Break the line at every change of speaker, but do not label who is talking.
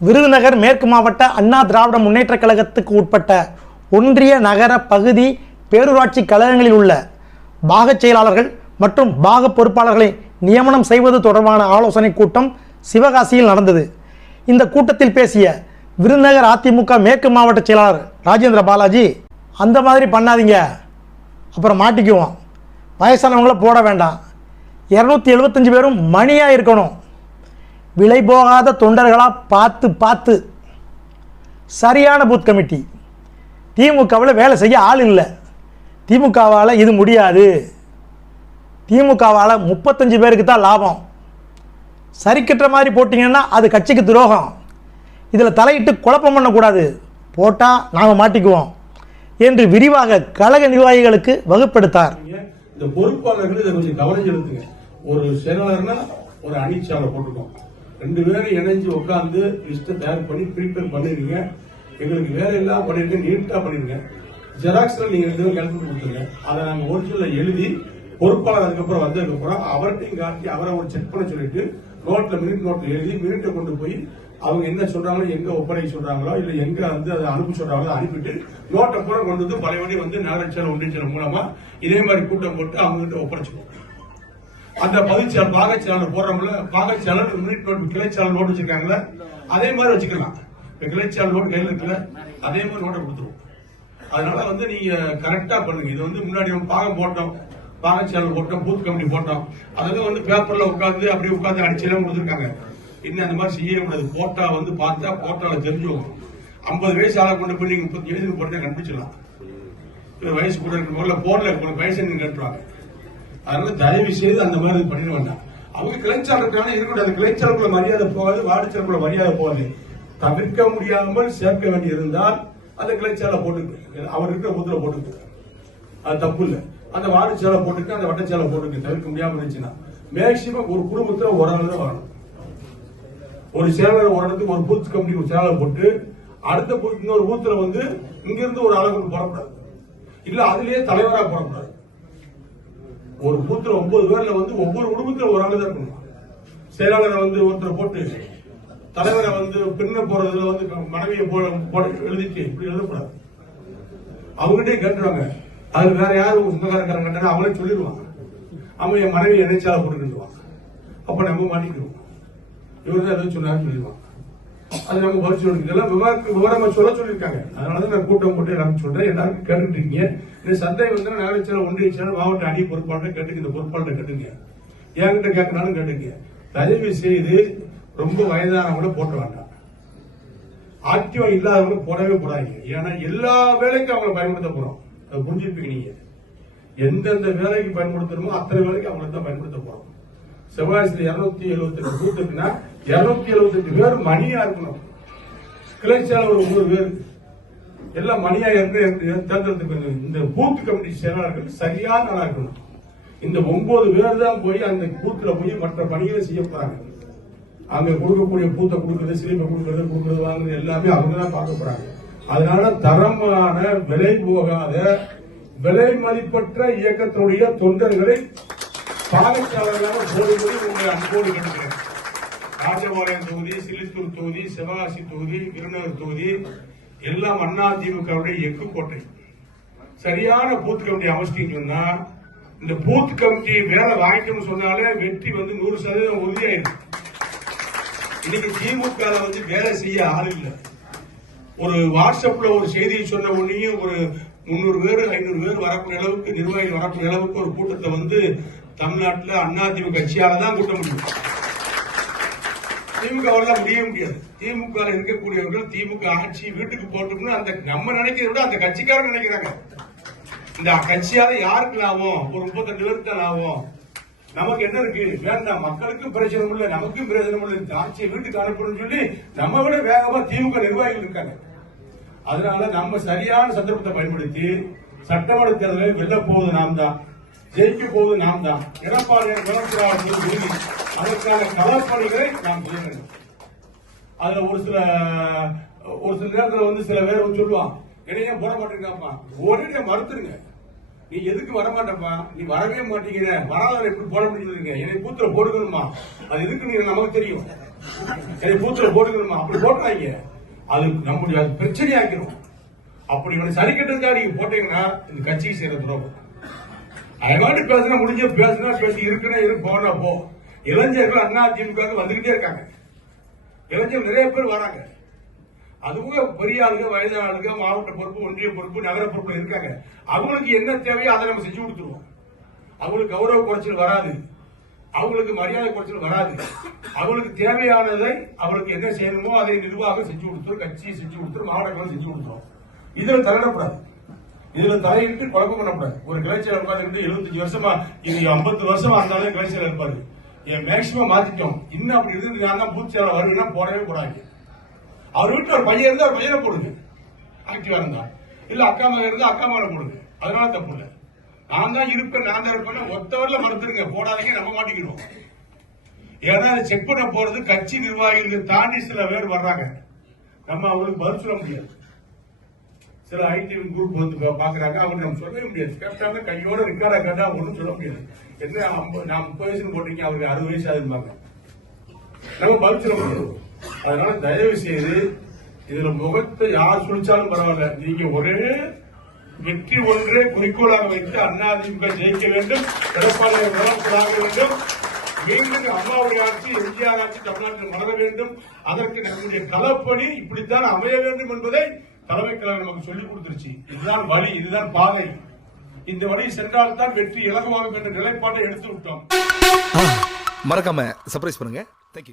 விருதுநகர் மேற்கு மாவட்ட அண்ணா திராவிட முன்னேற்றக் கழகத்துக்கு உட்பட்ட ஒன்றிய நகர பகுதி பேரூராட்சி கழகங்களில் உள்ள பாகச் செயலாளர்கள் மற்றும் பாக பொறுப்பாளர்களை நியமனம் செய்வது தொடர்பான ஆலோசனை கூட்டம் சிவகாசியில் நடந்தது. இந்த கூட்டத்தில் பேசிய விருதுநகர் அதிமுக மேற்கு மாவட்ட செயலாளர் ராஜேந்திர பாலாஜி அந்த மாதிரி பண்ணாதீங்க. அப்புறம் மாட்டிக்குவோம். வயசானவங்கள போட வேண்டாம். இரநூத்தி எழுபத்தஞ்சு பேரும் மணியாக இருக்கணும். விலை போகாத தொண்டர்களாக பார்த்து பார்த்து. சரியான பூத் கமிட்டி திமுகவில் வேலை செய்ய ஆள் இல்லை. திமுகவால் இது முடியாது. திமுகவால் முப்பத்தஞ்சு பேருக்கு தான் லாபம். சரிக்கிட்ட மாதிரி போட்டிங்கன்னா அது கட்சிக்கு துரோகம். இதில் தலையிட்டு குழப்பம் பண்ணக்கூடாது. போட்டால் நாம் மாட்டிக்குவோம். என்று விரிவாக கழக நிர்வாகிகளுக்கு வகுப்பெடுத்தார்.
இந்த பொறுப்பாளர்கள் இதை கொஞ்சம் கவனம் செலுத்துங்க. ஒரு செயலாளர்னா ஒரு அணிச்சாலை போட்டுக்கோம் ரெண்டு பேரும் இணைஞ்சு உட்காந்து லிஸ்ட்டை தயார் பண்ணி ப்ரிப்பேர் பண்ணிருங்க. எங்களுக்கு வேலை எல்லாம் பண்ணிருங்க நீட்டா பண்ணிருங்க. ஜெராக்ஸ்ல நீங்க ரெண்டு பேரும் கொடுத்துருங்க. அதை நாங்க ஒரிஜினல் எழுதி பொறுப்பாளர் அதுக்கப்புறம் வந்ததுக்கு அப்புறம் அவர்கிட்டையும் காட்டி அவரை ஒரு செக் பண்ண சொல்லிட்டு நோட்ல மினிட் நோட்ல எழுதி மினிட்டை கொண்டு போய் அவங்க என்ன சொல்றாங்களோ எங்க ஒப்படைக்க சொல்றாங்களோ இல்ல எங்க வந்து அதை அனுப்ப சொல்றாங்களோ அனுப்பிட்டு நோட்டை பூரா கொண்டு வந்து பழையபடி வந்து நகரச்சல் ஒன்றிச்சல் மூலமா இதே மாதிரி கூட்டம் போட்டு அவங்க கிட்ட ஒப்படைச்சிருவோம் அந்த பதிச்சாளர் பாகச்சாளர் போடுறோம்ல செயலாளர் யூனிட் கிளை கிளைச்சாளர் நோட் வச்சிருக்காங்கல்ல அதே மாதிரி வச்சுக்கலாம். இப்ப கிளைச்சாளர் நோட் கையில் இருக்குல்ல அதே மாதிரி நோட்டை கொடுத்துருவோம். அதனால வந்து நீங்க கரெக்டா பண்ணுங்க. இது வந்து முன்னாடி பாகம் போட்டோம் பாகச்சாளர் போட்டோம் பூத் கமிட்டி போட்டோம். அதெல்லாம் வந்து பேப்பர்ல உட்காந்து அப்படி உட்காந்து அடிச்செல்லாம் கொடுத்துருக்காங்க. இன்னும் அந்த மாதிரி செய்யக்கூடாது போட்டா வந்து பார்த்தா போட்டால தெரிஞ்சுவோம் ஐம்பது வயசு ஆளை கொண்டு போய் நீங்க முப்பத்தி வயசுக்கு போட்டு கண்டுபிடிச்சிடலாம். வயசு கூட இருக்கு போன்ல போர்ல வயசு கட்டுவாங்க அதனால தயவு செய்து அந்த மாதிரி இது பண்ணிட வேண்டாம். அவங்க கிளைச்சாளருக்கான இருக்கட்டும். அந்த கிளைச்சாளருக்குள்ள மரியாதை போகாது வாடிச்சாளருக்குள்ள மரியாதை போகாது. தவிர்க்க முடியாமல் சேர்க்க வேண்டி இருந்தால் அந்த கிளைச்சாலை போட்டுக்க. அவர் இருக்கிற புத்துல போட்டுக்கு. அது தப்பு இல்லை. அந்த வாடிச்சாலை போட்டுக்கு அந்த வட்டச்சாலை போட்டுக்கு. தவிர்க்க முடியாமல் இருந்துச்சுன்னா மேக்சிமம் ஒரு குடும்பத்துல ஒரு ஆள் தான் வரணும். ஒரு சேவலர் ஒரு இடத்துக்கு ஒரு பூத் கமிட்டி ஒரு சேலை போட்டு அடுத்த இன்னொரு பூத்துல வந்து இங்கிருந்து ஒரு அளவுக்கு போடக்கூடாது. இல்ல அதுலயே தலைவராக போடக்கூடாது. ஒரு பூத்துல ஒன்பது பேர்ல வந்து ஒவ்வொரு குடும்பத்துல ஒரு ஆளு தான் இருக்கணும். செயலாளரை வந்து ஒருத்தரை போட்டு தலைவரை வந்து பின்ன போறதுல வந்து மனைவியை போட போட எழுதிட்டு இப்படி எழுதக்கூடாது. அவங்ககிட்டே கேட்டுருவாங்க. அது வேற யாரும் சொந்தக்காரக்காரங்க கேட்டா அவங்களே சொல்லிடுவாங்க. அவன் என் மனைவி இணைச்சால போட்டுக்கிட்டுவான் அப்ப நம்ம மாட்டிக்கிடுவோம். இவர் தான் எதுவும் சொன்னாரு சொல்லிடுவான் அது நம்ம பதில் இதெல்லாம் விவரம் விவரமா சொல்ல சொல்லியிருக்காங்க. அதனாலதான் நான் கூட்டம் போட்டு எல்லாரும் சொல்றேன். எல்லாருக்கும் கேட்டுட்டு இருக்கீங்க. இந்த சந்தை வந்து நகரச்சல ஒன்றிய செயலர் மாவட்ட அணி பொறுப்பாளர் கேட்டுங்க இந்த பொறுப்பாளர் கேட்டுங்க. என்கிட்ட கேட்கனாலும் கேட்டுங்க. தயவு செய்து ரொம்ப வயதானவங்கள போட்ட வேண்டாம். ஆக்டிவா இல்லாதவங்க போடவே கூடாதீங்க ஏன்னா எல்லா வேலைக்கும் அவங்களை பயன்படுத்த போறோம். அதை புரிஞ்சுப்பீங்க நீங்க. எந்தெந்த வேலைக்கு பயன்படுத்தணுமோ அத்தனை வேலைக்கு அவங்களை தான் பயன்படுத்த போறோம். செவ்வாய்ல இருநூத்தி எழுபத்தி எட்டு பூத் இருநூத்தி எழுபத்தி எட்டு பேர் மணியா இருக்கணும். கிளைச்சால ஒரு பேர். எல்லாம் மணியா இருந்து தேர்ந்தெடுத்துக்கணும் இந்த பூத் கமிட்டி செயலாளர்கள் சரியான ஆளா இருக்கணும். இந்த ஒன்பது பேர் தான் போய் அந்த பூத்துல போய் மற்ற பணிகளை செய்ய போறாங்க. அங்க கொடுக்கக்கூடிய பூத்தை கொடுக்கறது சிலிப்பை கொடுக்கறது கொடுக்கறது வாங்குறது எல்லாமே அவங்க தான் பார்க்க போறாங்க. அதனால தரமான விலை போகாத விலை மதிப்பற்ற இயக்கத்தினுடைய தொண்டர்களை பாகச்சாளர்களாக போடும்படி உங்களை அன்போடு கேட்கிறேன் ராஜபாளையம் தொகுதி சிலித்தூர் தொகுதி சிவகாசி தொகுதி விருநகர் தொகுதி எல்லாம் அண்ணா திமுகவுடைய எக்கு கோட்டை. சரியான பூத் கமிட்டி அமைச்சிட்டீங்கன்னா இந்த பூத் கமிட்டி வேலை வாங்கிக்கணும்னு சொன்னாலே வெற்றி வந்து நூறு சதவீதம் உறுதியாயிருக்கு இன்னைக்கு திமுக வந்து வேலை செய்ய ஆள் இல்லை. ஒரு வாட்ஸ்அப்ல ஒரு செய்தியை சொன்ன உடனே ஒரு முன்னூறு பேர் ஐநூறு பேர் வரக்கூடிய அளவுக்கு நிர்வாகிகள் வரக்கூடிய அளவுக்கு ஒரு கூட்டத்தை வந்து தமிழ்நாட்டில் அண்ணா திமுக கட்சியால தான் கூட்ட முடியும். திமுக முடிய முடியாது. திமுக இருக்கக்கூடியவர்கள் திமுக ஆட்சி வீட்டுக்கு போட்டோம்னு அந்த நம்ம நினைக்கிறத விட அந்த கட்சிக்காரங்க நினைக்கிறாங்க. இந்த கட்சியால யாருக்கு லாபம்? ஒரு முப்பத்தெண்டு பேருக்கு தான் லாபம். நமக்கு என்ன இருக்கு? வேண்டாம் மக்களுக்கும் பிரச்சனை இல்லை நமக்கும் பிரச்சனை இல்லை. இந்த ஆட்சியை வீட்டுக்கு அனுப்பணும்னு சொல்லி நம்ம விட வேகமா திமுக நிர்வாகிகள் இருக்காங்க. அதனால நம்ம சரியான சந்தர்ப்பத்தை பயன்படுத்தி சட்டமன்ற தேர்தலில் வெல்ல போவது நாம் தான் ஜெயிக்க போது நாம் தான் எடப்பாடியார் குணப்புறாவது உறுதி அதற்கான களப்பணிகளை நாம் செய்ய வேண்டும் அதுல ஒரு சில ஒரு சில நேரத்தில் வந்து சில பேர் வந்து சொல்லுவான் என்னைய போட மாட்டேங்காப்பா ஒரே மறுத்துருங்க? நீ எதுக்கு வரமாட்டப்பா நீ வரவே மாட்டேங்கிற. வராதவரை எப்படி போட முடியுதுங்க? என்னை பூத்துல போடுக்கணுமா அது எதுக்கு நீங்க நமக்கு தெரியும். என்னை பூத்துல போடுக்கணுமா அப்படி போட்டுறாங்க அது நம்முடைய அது பிரச்சனையாக்கிறோம் அப்படி இவனை சரி கட்டுறதுக்காக நீங்க போட்டீங்கன்னா இந்த கட்சிக்கு செய்யற துரோகம். அயவாண்டு பேசினா முடிஞ்ச பேசினா பேசி இருக்குன்னா இருக்கு போனா போ. இளைஞர்கள் அண்ணா திமுக வந்துகிட்டே இருக்காங்க. இளைஞர் நிறைய பேர் வராங்க. அதுவும் பெரிய ஆளுங்க வயதான ஆளுங்க மாவட்ட பொறுப்பு ஒன்றிய பொறுப்பு நகர பொறுப்பு இருக்காங்க. அவங்களுக்கு என்ன தேவையோ அதை நம்ம செஞ்சு கொடுத்துருவோம். அவங்களுக்கு கௌரவ குறைச்சல் வராது. அவங்களுக்கு மரியாதை குறைச்சல் வராது. அவங்களுக்கு தேவையானதை அவங்களுக்கு என்ன செய்யணுமோ அதை நிர்வாகம் செஞ்சு கொடுத்துரும் கட்சியை செஞ்சு கொடுத்துரும் மாவட்டங்களும் செஞ்சு கொடுத்துரும். இதுல தலையிடக்கூடாது இதுல தலையிட்டு குழப்பம் பண்ணக்கூடாது. ஒரு கிளைச்சல் உட்காந்துக்கிட்டு எழுபத்தஞ்சு வருஷமா இது ஐம்பது வருஷமா இருந்தாலும் கிளைச்சல் இருப்பாரு என் மேக்சிமம் மாத்திட்டோம் இன்னும் அப்படி இருந்து நான் தான் பூத் சேவை வருவேன்னா போடவே கூடாது. அவர் வீட்டில் ஒரு பையன் இருந்தா ஒரு பையனை போடுங்க ஆக்டிவா இருந்தா. இல்ல அக்கா மகன் இருந்தா அக்கா மகனை போடுங்க அதனால தப்பு இல்லை. நான் தான் இருப்பேன் நான் தான் இருப்பேன் ஒத்தவரில் மறுத்துருங்க போடாதீங்க நம்ம மாட்டிக்கிடுவோம். ஏன்னா செக் பண்ண போறது கட்சி நிர்வாகிகளுக்கு தாண்டி சில பேர் வர்றாங்க. நம்ம அவங்களுக்கு பதில் சொல்ல முடியாது. சில ஐடி குரூப் வந்து பாக்குறாங்க. அவங்க நம்ம சொல்லவே முடியாது. கேப்டாம கையோட ரெக்கார்டா கேட்டா ஒன்றும் சொல்ல முடியாது. என்ன நான் முப்பது வயசுல போட்டிருக்கேன். அவருக்கு அறுபது வயசு ஆகுதுமாங்க நம்ம பதில் சொல்ல முடியாது. அதனால தயவு செய்து இதுல முகத்தை யார் சுழிச்சாலும் பரவாயில்ல. நீங்க ஒரே வெற்றி ஒன்றே குறிக்கோளாக வைத்து அதிமுக ஜெயிக்க வேண்டும். எடப்பாடி முதலமைச்சராக வேண்டும். மீண்டும் அம்மாவுடைய ஆட்சி எம்ஜிஆர் ஆட்சி தமிழ்நாட்டில் மலர வேண்டும். அதற்கு நம்முடைய களப்பணி இப்படித்தான் அமைய வேண்டும் என்பதை தலைமை கழகம் நமக்கு சொல்லிக் கொடுத்துருச்சு. இதுதான் வழி இதுதான் பாதை. இந்த வழி சென்றால் தான் வெற்றி இலகுவாகும் என்ற நிலைப்பாட்டை எடுத்து விட்டோம்
மறக்காம சர்ப்ரைஸ் பண்ணுங்க. தேங்க்யூ